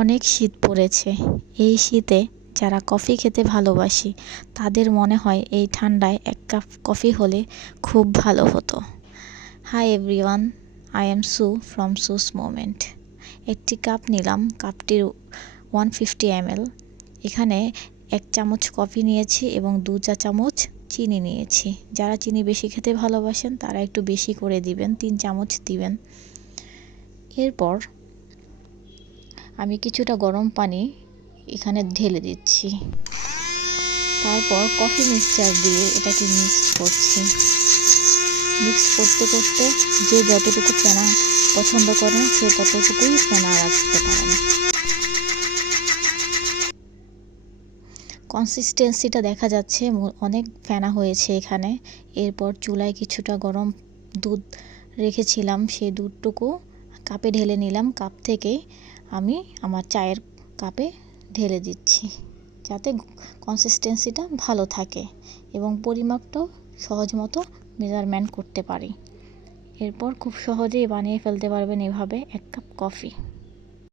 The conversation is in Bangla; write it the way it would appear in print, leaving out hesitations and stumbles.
অনেক শীত পড়েছে। এই শীতে যারা কফি খেতে ভালোবাসি তাদের মনে হয় এই ঠান্ডায় এক কাপ কফি হলে খুব ভালো হতো। হাই এভরিওয়ান, আই এম সু ফ্রম সুস মোমেন্ট। একটি কাপ নিলাম, কাপটির 150 ml। এখানে 1 চামচ কফি নিয়েছি এবং 2 চা চামচ চিনি নিয়েছি। যারা চিনি বেশি খেতে ভালোবাসেন তারা একটু বেশি করে দিবেন, 3 চামচ দিবেন। এরপর আমি কিছুটা গরম পানি এখানে ঢেলে দিচ্ছি। তারপর কফি মিক্সচার দিয়ে এটাকে মিক্স করছি। মিক্স করতে করতে যে যতটুকু ফেনা পছন্দ করেন সে ততটুকুই ফেনা রাখতে পারেন। কনসিস্টেন্সিটা দেখা যাচ্ছে অনেক ফেনা হয়েছে এখানে। এরপর চুলায় কিছুটা গরম দুধ রেখেছিলাম, সেই দুধটুকু কাপে ঢেলে নিলাম। কাপ থেকে আমি আমার চায়ের কাপে ঢেলে দিচ্ছি যাতে কনসিস্টেন্সিটা ভালো থাকে এবং পরিমাপটাও সহজ মতো মেজারমেন্ট করতে পারি। এরপর খুব সহজেই বানিয়ে ফেলতে পারবেন এভাবে 1 কাপ কফি।